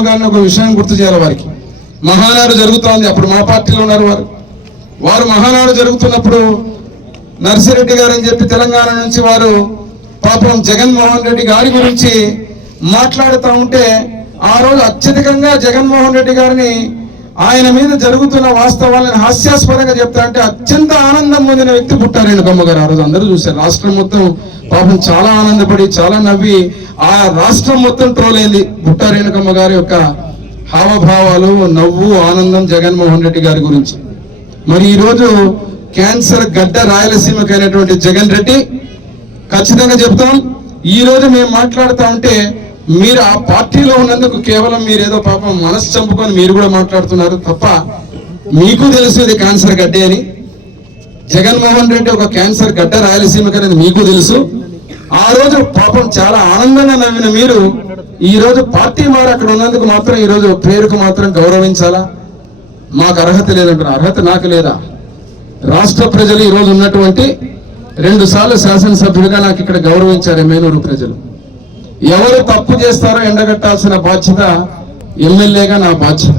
ఒక విషయం గుర్తు చేయాలి. వారికి మహానాడు జరుగుతోంది. అప్పుడు మా పార్టీలో ఉన్నారు వారు మహానాడు జరుగుతున్నప్పుడు నర్సిరెడ్డి గారు అని చెప్పి తెలంగాణ నుంచి వారు పాపం జగన్మోహన్ రెడ్డి గారి గురించి మాట్లాడుతూ ఉంటే ఆ రోజు అత్యధికంగా జగన్మోహన్ రెడ్డి గారిని ఆయన మీద జరుగుతున్న వాస్తవాలను హాస్యాస్పదంగా చెప్తా అంటే అత్యంత ఆనందం పొందిన వ్యక్తి పుట్టారేణుకమ్మ గారు. ఆ రోజు అందరూ చూశారు. రాష్ట్రం మొత్తం పాపం చాలా ఆనందపడి చాలా నవ్వి ఆ రాష్ట్రం మొత్తం ట్రోల్ అయింది పుట్టారేణుకమ్మ గారి యొక్క హావభావాలు, నవ్వు, ఆనందం జగన్మోహన్ రెడ్డి గారి గురించి. మరి ఈరోజు క్యాన్సర్ గడ్డ రాయలసీమకి అయినటువంటి జగన్ రెడ్డి ఖచ్చితంగా చెప్తాం, ఈ రోజు మేము మాట్లాడుతూ ఉంటే మీరు ఆ పార్టీలో ఉన్నందుకు కేవలం మీరేదో పాపం మనసు చంపుకొని మీరు కూడా మాట్లాడుతున్నారు తప్ప మీకు తెలుసు ఇది క్యాన్సర్ గడ్డే అని. జగన్మోహన్ రెడ్డి ఒక క్యాన్సర్ గడ్డ రాయలసీమకి అనేది మీకు తెలుసు. ఆ రోజు పాపం చాలా ఆనందంగా నవ్విన మీరు ఈ రోజు పార్టీ మారి అక్కడ ఉన్నందుకు మాత్రం ఈ రోజు పేరుకు మాత్రం గౌరవించాలా? మాకు అర్హత లేదంటారు. అర్హత నాకు లేదా? రాష్ట్ర ప్రజలు ఈ రోజు ఉన్నటువంటి 2 సార్లు శాసనసభ్యుడిగా నాకు ఇక్కడ గౌరవించారు ఎమ్మెల్యేలు ప్రజలు. ఎవరు తప్పు చేస్తారో ఎండగట్టాల్సిన బాధ్యత ఎమ్మెల్యేగా నా బాధ్యత.